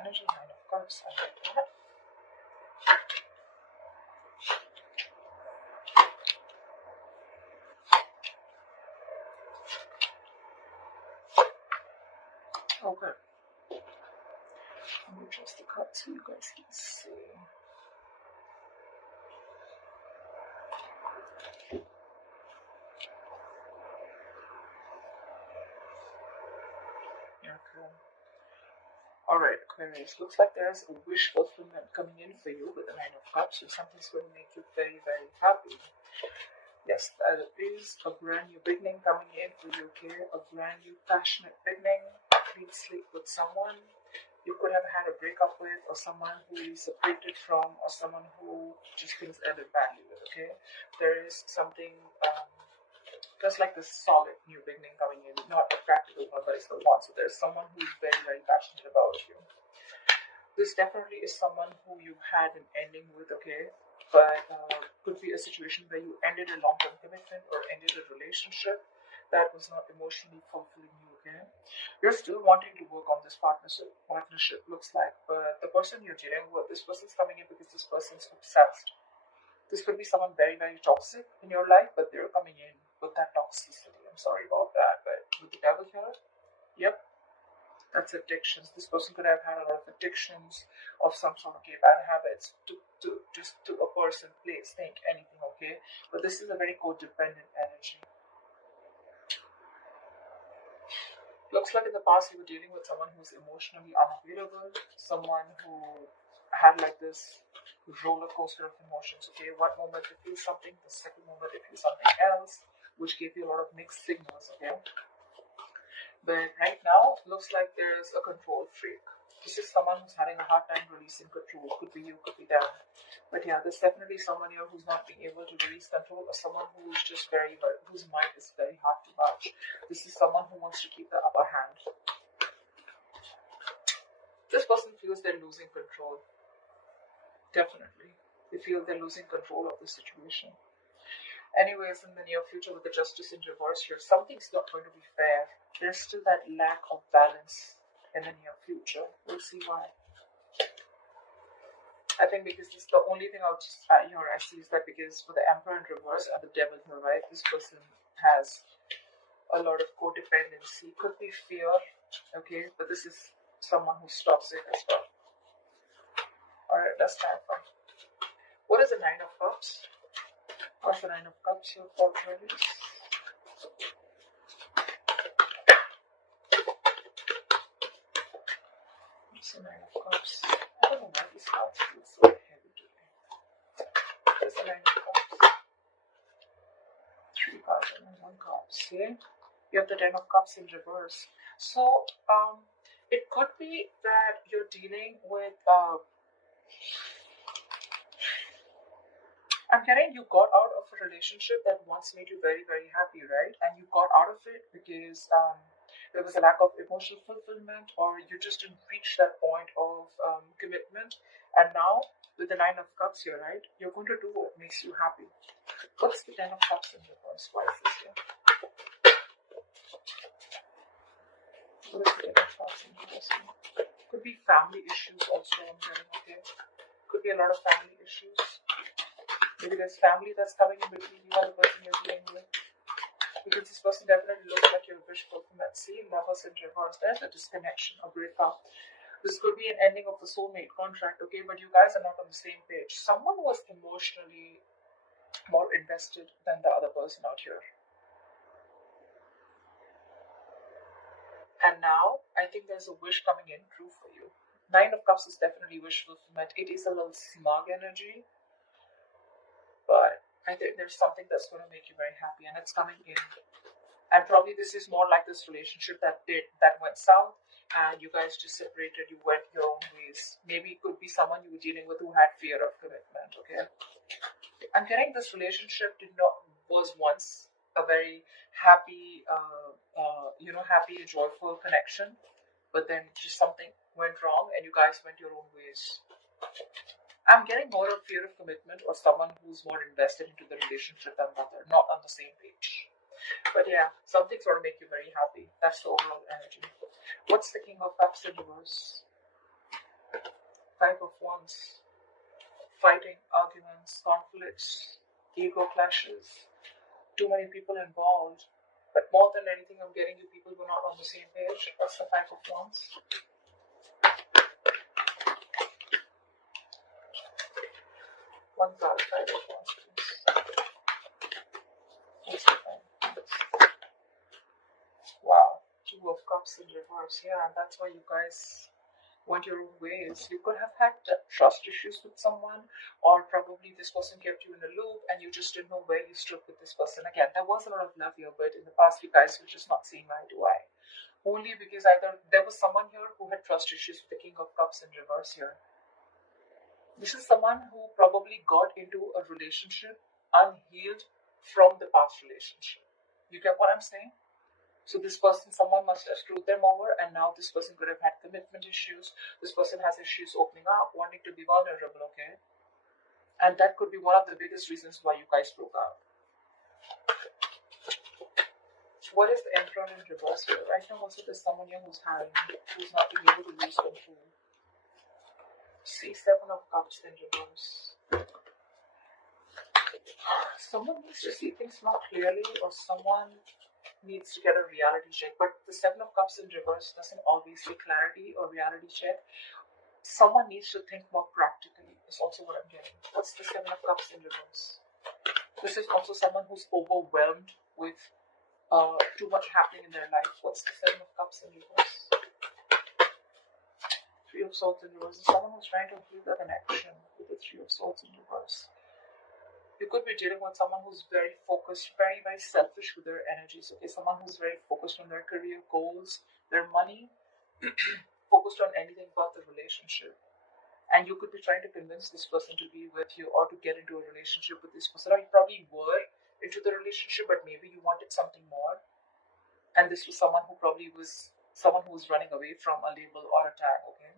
energy, Nine of Cups, I like that. Okay. Let me adjust the cards so you guys can see. Okay. Alright, Aquarius. Looks like there's a wish fulfillment coming in for you with the Nine of Cups, so something's going to make you very, very happy. Yes, there is a brand new beginning coming in for you, okay? A brand new passionate beginning, a clean slate with someone you could have had a breakup with, or someone who you separated from, or someone who just things ended badly with, okay? There is something just like this solid new beginning coming in, not a practical one, but it's the one. So there's someone who's very, very passionate about you. This definitely is someone who you had an ending with, okay? But could be a situation where you ended a long-term commitment or ended a relationship that was not emotionally fulfilling you, okay? You're still wanting to work on this partnership looks like, but the person you're dealing with, this person's coming in because this person's obsessed. This could be someone very, very toxic in your life, but they're coming in with that toxicity. I'm sorry about that, but with the devil here, yep, that's addictions. This person could have had a lot of addictions of some sort, okay, bad habits to a person, place, think, anything, okay? But this is a very codependent energy. Looks like in the past you were dealing with someone who's emotionally unavailable, someone who had like this roller coaster of emotions, okay? One moment they feel something, the second moment they feel something else, which gave you a lot of mixed signals, okay? But right now, looks like there's a control freak. This is someone who's having a hard time releasing control. Could be you, could be them. But yeah, there's definitely someone here who's not being able to release control, or someone who's just whose mind is very hard to match. This is someone who wants to keep the upper hand. This person feels they're losing control. Definitely. They feel they're losing control of the situation. Anyways, in the near future with the Justice in reverse here, something's not going to be fair. There's still that lack of balance in the near future. We'll see why. I think because this is the only thing I'll just here I see is that because for the Emperor in reverse and the Devil here, right, this person has a lot of codependency. Could be fear, okay, but this is someone who's toxic as well. Alright, let's clarify. What is the Nine of Cups? What's the Nine of Cups here for Aquarius? What's the Nine of Cups? I don't know why these cards feel so heavy today. What's the Nine of Cups? 3 cards and 1 cup. See? You have the Ten of Cups in reverse. So, it could be that you're dealing with I'm getting you got out of a relationship that once made you very, very happy, right? And you got out of it because there was a lack of emotional fulfillment, or you just didn't reach that point of commitment. And now, with the Nine of Cups here, right, you're going to do what makes you happy. What's the Ten of Cups in reverse? Why is this here? What is the Ten of Cups in reverse? Could be family issues also, I'm getting, okay? Could be a lot of family issues. Maybe there's family that's coming in between you and the person you're dealing with. Because this person definitely looks like you're a wish fulfillment. See, Lovers in reverse. There's a disconnection, a breakup. This could be an ending of the soulmate contract, okay? But you guys are not on the same page. Someone was emotionally more invested than the other person out here. And now, I think there's a wish coming in true for you. Nine of Cups is definitely wish fulfillment. It is a little smug energy. But I think there's something that's going to make you very happy, and it's coming in. And probably this is more like this relationship that went south, and you guys just separated. You went your own ways. Maybe it could be someone you were dealing with who had fear of commitment. Okay, I'm getting this relationship was once a very happy, happy, joyful connection, but then just something went wrong, and you guys went your own ways. I'm getting more of fear of commitment, or someone who's more invested into the relationship than the other, not on the same page. But yeah, something's going to make you very happy. That's the overall energy. What's the King of Cups in reverse? Five of Wands. Fighting, arguments, conflicts, ego clashes, too many people involved. But more than anything, I'm getting you people who are not on the same page. What's the Five of Wands? One card, Five of Wands, please. What's the thing? Wow, Two of Cups in reverse. Yeah, and that's why you guys went your own ways. You could have had trust issues with someone, or probably this person kept you in a loop and you just didn't know where you stood with this person. Again, there was a lot of love here, but in the past you guys were just not seeing eye to eye. Only because either there was someone here who had trust issues with the King of Cups in reverse here. This is someone who probably got into a relationship unhealed from the past relationship. You get what I'm saying? So this person, someone must have screwed them over, and now this person could have had commitment issues. This person has issues opening up, wanting to be vulnerable, okay? And that could be one of the biggest reasons why you guys broke up. What is the Emperor in reverse here? Right now also there's someone here who's not being able to lose control. See, Seven of Cups in reverse. Someone needs to see things more clearly, or someone needs to get a reality check. But the Seven of Cups in reverse doesn't always say clarity or reality check. Someone needs to think more practically, is also what I'm getting. What's the Seven of Cups in reverse? This is also someone who's overwhelmed with too much happening in their life. What's the Seven of Cups in reverse? Three of Swords in reverse. Someone who's trying to heal the connection with the Three of Swords in reverse. You could be dealing with someone who's very focused, very, very selfish with their energies. Okay, someone who's very focused on their career goals, their money, focused on anything but the relationship. And you could be trying to convince this person to be with you or to get into a relationship with this person. Or you probably were into the relationship, but maybe you wanted something more. And this was someone who probably was someone who was running away from a label or a tag, okay?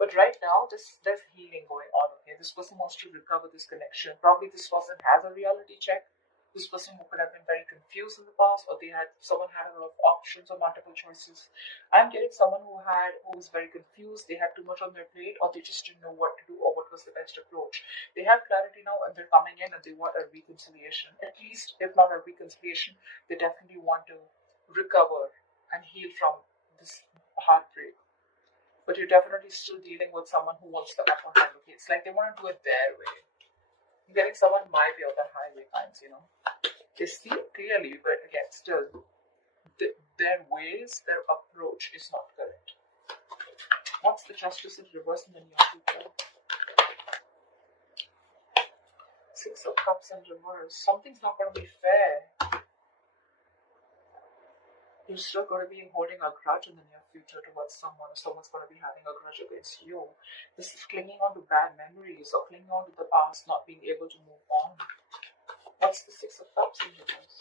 But right now, there's healing going on, okay? This person wants to recover this connection. Probably this person has a reality check. This person who could have been very confused in the past, or someone had a lot of options or multiple choices. I'm getting someone who was very confused, they had too much on their plate, or they just didn't know what to do or what was the best approach. They have clarity now and they're coming in and they want a reconciliation. At least, if not a reconciliation, they definitely want to recover and heal from this heartbreak. But you're definitely still dealing with someone who wants the upper hand. Okay, it's like they want to do it their way. I'm getting someone my way or the highway kinds, you know. They see it clearly, but again, still, their ways, their approach is not correct. What's the Justice in reverse in the near future? Six of Cups in reverse. Something's not going to be fair. You're still going to be holding a grudge in the near future towards someone, or someone's going to be having a grudge against you. This is clinging on to bad memories or clinging on to the past, not being able to move on. What's the Six of Cups in reverse?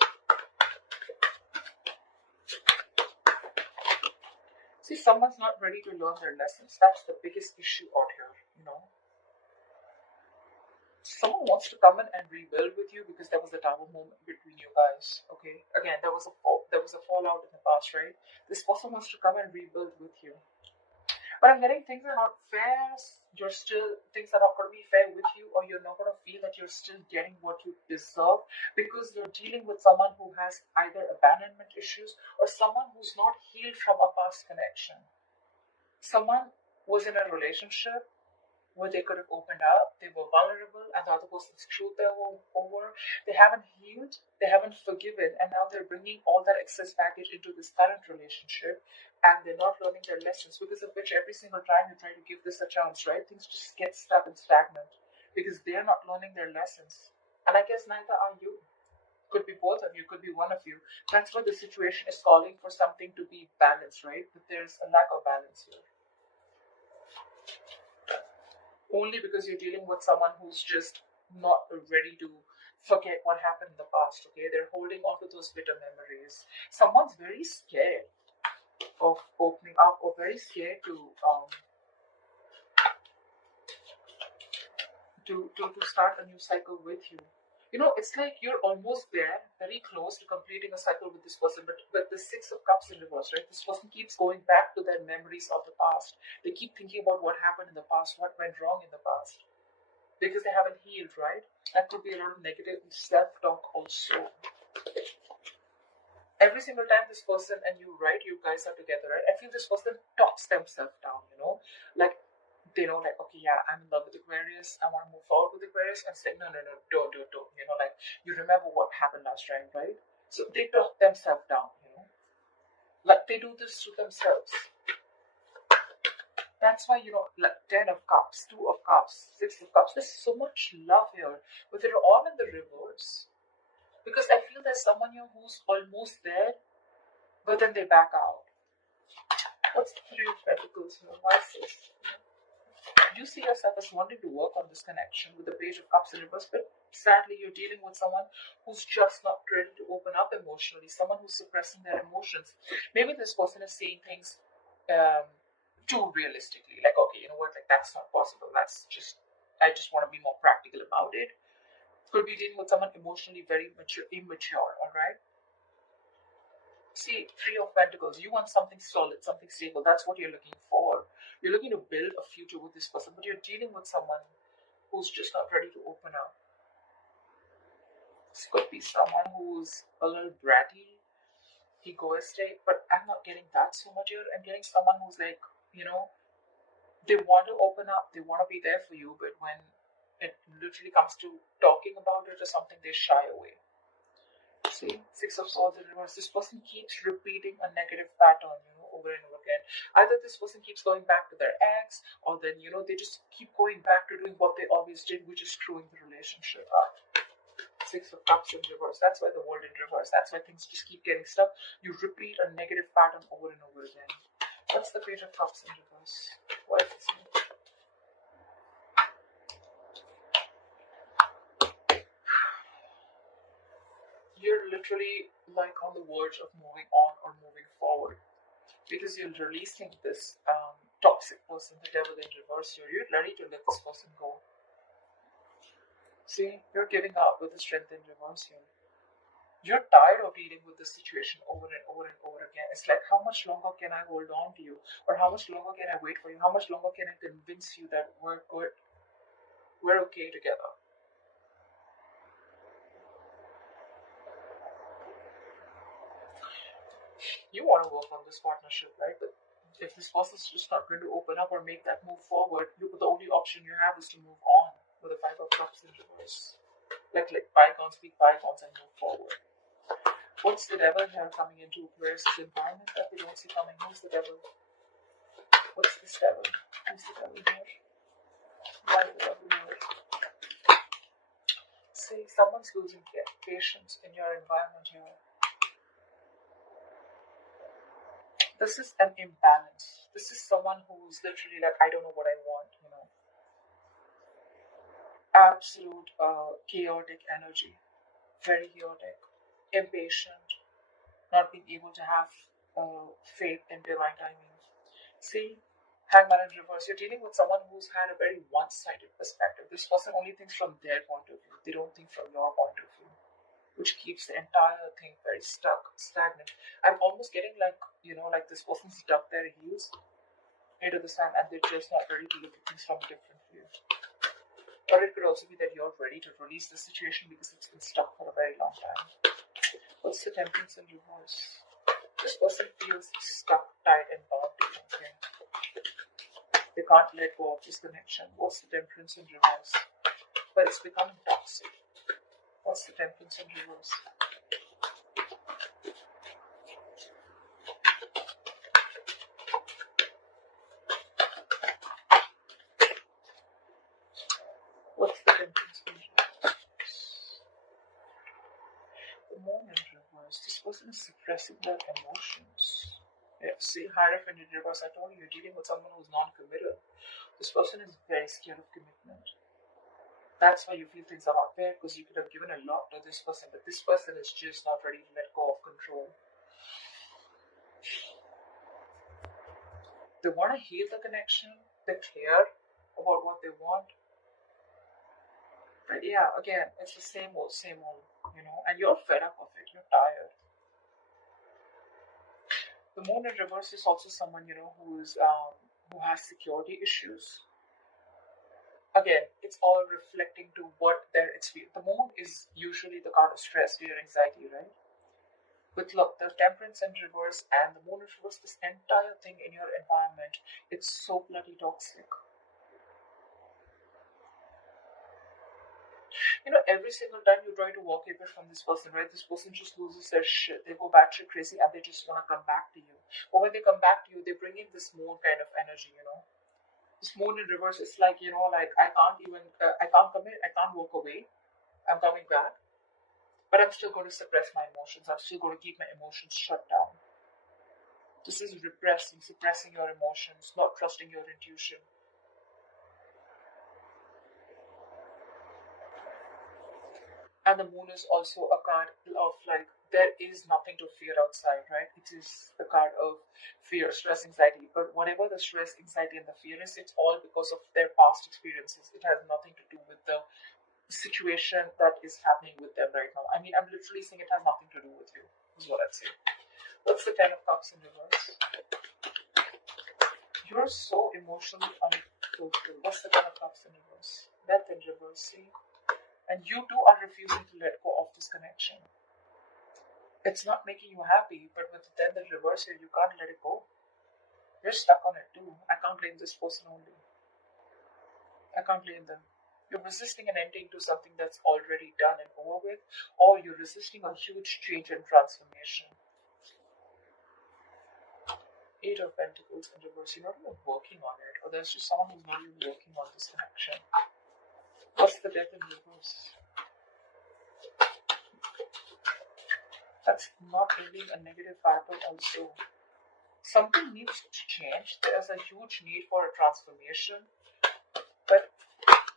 See, someone's not ready to learn their lessons. That's the biggest issue out here, you know. Someone wants to come in and rebuild with you because there was a tower moment between you guys. Okay, again, there was a fallout in the past, right? This person wants to come and rebuild with you, but I'm getting things are not fair. Things are not going to be fair with you, or you're not going to feel that you're still getting what you deserve because you're dealing with someone who has either abandonment issues or someone who's not healed from a past connection. Someone was in a relationship where they could have opened up, they were vulnerable, and the other person screwed them over. They haven't healed, they haven't forgiven, and now they're bringing all that excess baggage into this current relationship, and they're not learning their lessons, because of which every single time you try to give this a chance, right, things just get stuck and stagnant, because they're not learning their lessons. And I guess neither are you. Could be both of you, could be one of you. That's why the situation is calling for something to be balanced, right? But there's a lack of balance here. Only because you're dealing with someone who's just not ready to forget what happened in the past, okay? They're holding on to those bitter memories. Someone's very scared of opening up, or very scared to start a new cycle with you. You know, it's like you're almost there, very close to completing a cycle with this person, but the Six of Cups in reverse, right? This person keeps going back to their memories of the past. They keep thinking about what happened in the past, what went wrong in the past, because they haven't healed, right? That could be a lot of negative self-talk also. Every single time this person and you, right, you guys are together, right? I feel this person talks themselves down, you know, like they know, like, okay, yeah, I'm in love with Aquarius, I want to move forward with Aquarius, and say, no, no, no, don't, you know, like, you remember what happened last time, right? So they talk themselves down, you know, like they do this to themselves. That's why, you know, like 10 of Cups, 2 of Cups, 6 of Cups, there's so much love here, but they're all in the reverse. Because I feel there's someone here who's almost there, but then they back out. What's the Three of Pentacles here? Why is this? You see yourself as wanting to work on this connection with the Page of Cups in reverse, but sadly, you're dealing with someone who's just not ready to open up emotionally, someone who's suppressing their emotions. Maybe this person is saying things too realistically, like, okay, you know what, like, that's not possible. I just want to be more practical about it. Could be dealing with someone emotionally very immature, all right? See, Three of Pentacles, you want something solid, something stable. That's what you're looking for. You're looking to build a future with this person, but you're dealing with someone who's just not ready to open up. This could be someone who's a little bratty, egoistic, but I'm not getting that so much here. I'm getting someone who's like, you know, they want to open up, they want to be there for you, but when it literally comes to talking about it or something, they shy away. See, Six of Swords in reverse. This person keeps repeating a negative pattern, you know, over and over again. Either this person keeps going back to their ex, or then, you know, they just keep going back to doing what they always did, which is screwing the relationship up. Six of Cups in reverse. That's why the world in reverse. That's why things just keep getting stuck. You repeat a negative pattern over and over again. What's the Page of Cups in reverse? What is this? You're literally like on the verge of moving on or moving forward, because you're releasing this toxic person, the devil in reverse here. You're ready to let this person go. See, you're giving up with the Strength in reverse here. You're tired of dealing with this situation over and over and over again. It's like, how much longer can I hold on to you? Or how much longer can I wait for you? How much longer can I convince you that we're good? We're okay together. You want to work on this partnership, right? But if this person's just not going to open up or make that move forward, the only option you have is to move on with the Five of Cups in reverse. Like bygones be bygones and move forward. What's the devil here coming into Aquarius' environment that we don't see coming? Who's the devil? What's this devil? Who's the devil here? Why the devil here? See, someone's losing patience in your environment here. This is an imbalance. This is someone who's literally like, I don't know what I want, you know. Absolute chaotic energy. Very chaotic. Impatient. Not being able to have faith in divine timing. See, Hangman in reverse. You're dealing with someone who's had a very one-sided perspective. This person only thinks from their point of view. They don't think from your point of view, which keeps the entire thing very stuck, stagnant. I'm almost getting like, you know, like this person's dug their heels into the sand and they're just not ready to look at things from a different view. Or it could also be that you're ready to release the situation because it's been stuck for a very long time. What's the Temperance in reverse? This person feels stuck, tied, and bound to you. Okay? They can't let go of this connection. What's the Temperance in reverse? But it's becoming toxic. What's the Temperance in reverse? What's the Temperance in reverse? The Moon in reverse. This person is suppressing their emotions. Yeah, see, Hierophant in reverse. I told you, you're dealing with someone who's non-committal. This person is very scared of commitment. That's why you feel things are not fair, because you could have given a lot to this person, but this person is just not ready to let go of control. They want to heal the connection. They're clear about what they want. But yeah, again, it's the same old, and you're fed up of it, you're tired. The moon in reverse is also someone, who has security issues. Again, it's all reflecting to what their experience. The moon is usually the card of stress, fear, anxiety, right? But look, the temperance in reverse and the moon in reverse, this entire thing in your environment, it's so bloody toxic. Every single time you try to walk away from this person, right, this person just loses their shit. They go batshit crazy and they just want to come back to you. Or when they come back to you, they bring in this moon kind of energy. This moon in reverse, it's like, like I can't commit, I can't walk away. I'm coming back. But I'm still going to suppress my emotions. I'm still going to keep my emotions shut down. This is repressing, suppressing your emotions, not trusting your intuition. And the moon is also a card of like, there is nothing to fear outside, right? It is the card of fear, stress, anxiety. But whatever the stress, anxiety, and the fear is, it's all because of their past experiences. It has nothing to do with the situation that is happening with them right now. I mean, I'm literally saying it has nothing to do with you, is what I'd say. What's the Ten of Cups in reverse? You're so emotionally unfulfilled. What's the Ten of Cups in reverse? Death in reverse, see? And you too are refusing to let go of this connection. It's not making you happy, but with the Ten in reverse here, you can't let it go. You're stuck on it too. I can't blame this person only. I can't blame them. You're resisting an ending to something that's already done and over with, or you're resisting a huge change and transformation. Eight of Pentacles in reverse. You're not even working on it, or there's just someone who's not even working on this connection. What's the Death in reverse? That's not really a negative factor also. Something needs to change. There's a huge need for a transformation, but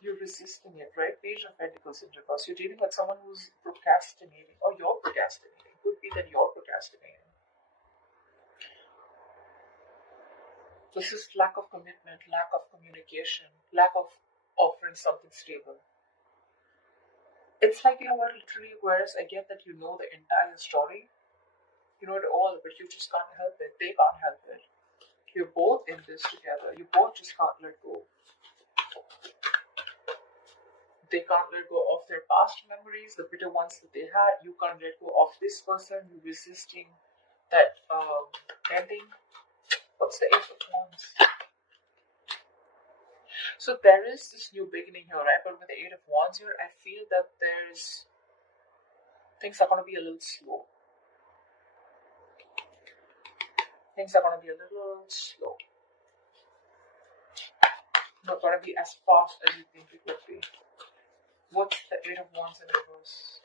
you're resisting it, right? Page of Pentacles in reverse. You're dealing with someone who's procrastinating, or you're procrastinating. Could be that you're procrastinating. This is lack of commitment, lack of communication, lack of offering something stable. It's like, literally, whereas I get that you know the entire story, you know it all, but you just can't help it. They can't help it. You're both in this together. You both just can't let go. They can't let go of their past memories, the bitter ones that they had. You can't let go of this person. You're resisting that ending. What's the Ace of Wands? So there is this new beginning here, right? But with the Eight of Wands here, I feel that things are going to be a little slow. Things are going to be a little slow. Not going to be as fast as you think it would be. What's the Eight of Wands in reverse?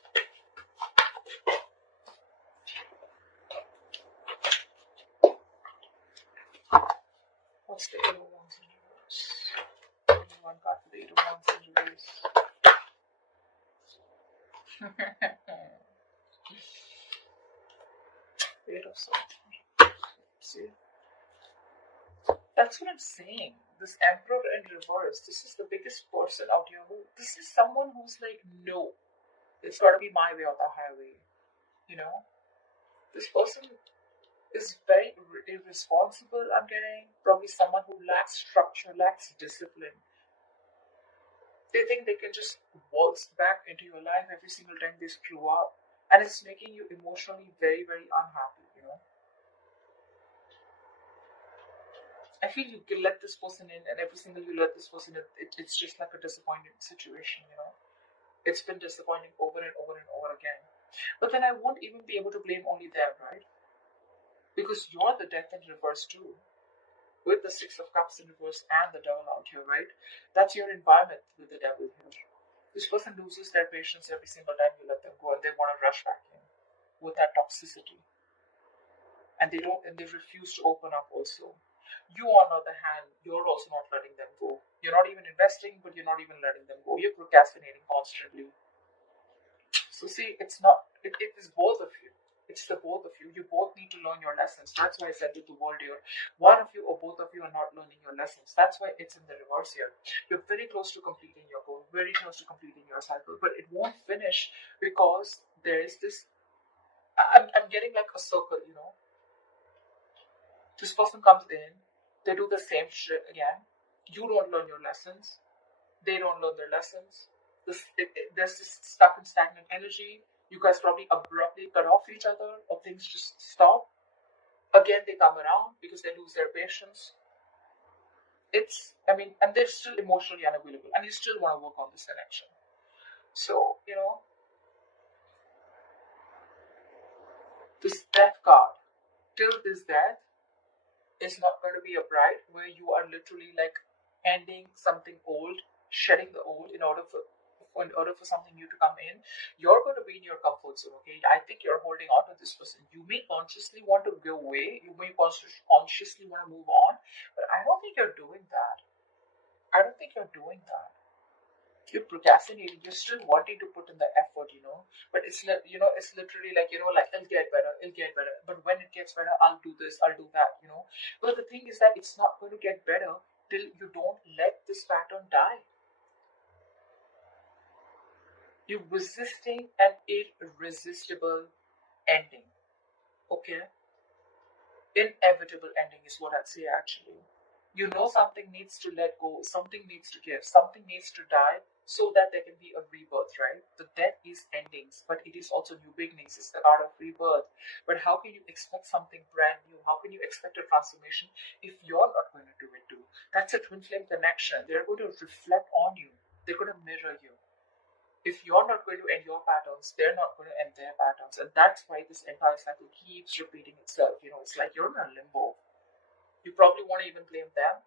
What's the Eight of Wands in reverse? Only one card for the Eight of Wands in reverse. Eight of Swords. See? That's what I'm saying. This Emperor in reverse. This is the biggest person out here. This is someone who's like, no, it's got to be my way or the highway. This person is very irresponsible. I'm getting probably someone who lacks structure, lacks discipline. They think they can just waltz back into your life every single time they screw up, and it's making you emotionally very, very unhappy. I feel you can let this person in, and every single you let this person in, it's just like a disappointing situation. It's been disappointing over and over and over again. But then I won't even be able to blame only them, right? Because you're the Death in reverse too, with the Six of Cups in reverse and the Devil out here, right? That's your environment with the Devil here. This person loses their patience every single time you let them go, and they want to rush back in with that toxicity. And they refuse to open up also. You, on the other hand, you're also not letting them go. You're not even investing, but you're not even letting them go. You're procrastinating constantly. So see, it is both of you. It's the both of you. You both need to learn your lessons. That's why I said with the world here, one of you or both of you are not learning your lessons. That's why it's in the reverse here. You're very close to completing your goal, very close to completing your cycle, but it won't finish because there is this. I'm getting like a circle, you know. This person comes in, they do the same shit again. You don't learn your lessons. They don't learn their lessons. There's this stuck and stagnant energy. You guys probably abruptly cut off each other, or things just stop. Again, they come around because they lose their patience. And they're still emotionally unavailable, and you still want to work on this connection. So, you know, this death card, till this death, is not going to be a bride where you are literally like ending something old, shedding the old in order for something new to come in. You're going to be in your comfort zone, okay? I think you're holding on to this person. You may consciously want to go away, you may consciously want to move on, but I don't think you're doing that. You're procrastinating. You're still wanting to put in the effort, you know. But it's literally like, you know, like it'll get better. But when it gets better, I'll do this, I'll do that, you know. But the thing is that it's not going to get better till you don't let this pattern die. You're resisting an irresistible ending. Okay? Inevitable ending is what I'd say actually. You know something needs to let go, something needs to give, something needs to die so that there can be a rebirth, right? The death is endings, but it is also new beginnings. It's the card of rebirth. But how can you expect something brand new? How can you expect a transformation if you're not going to do it too? That's a twin flame connection. They're going to reflect on you. They're going to mirror you. If you're not going to end your patterns, they're not going to end their patterns. And that's why this entire cycle keeps repeating itself. You know, it's like you're in a limbo. You probably won't even blame them.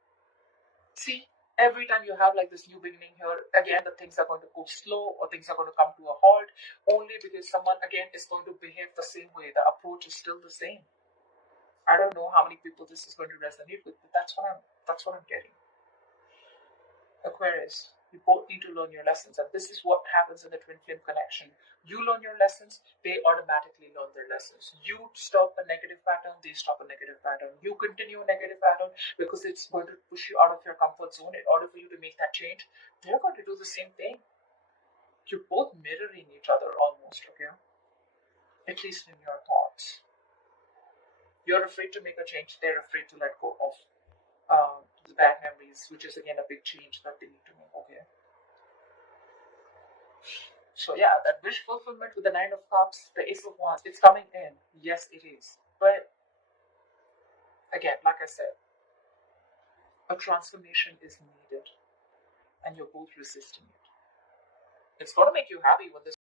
See, every time you have like this new beginning here, again, the things are going to go slow or things are going to come to a halt only because someone, again, is going to behave the same way. The approach is still the same. I don't know how many people this is going to resonate with, but that's what I'm getting. Aquarius, you both need to learn your lessons, and this is what happens in the twin flame connection. You learn your lessons, they automatically learn their lessons. You stop a negative pattern, they stop a negative pattern. You continue a negative pattern because it's going to push you out of your comfort zone. In order for you to make that change, they're going to do the same thing. You're both mirroring each other almost, okay? At least in your thoughts. You're afraid to make a change, they're afraid to let go of the bad memories, which is again a big change that they need to make, okay? So yeah, that wish fulfillment with the Nine of Cups, the Ace of Wands, it's coming in. Yes, it is. But again, like I said, a transformation is needed, and you're both resisting it. It's going to make you happy when this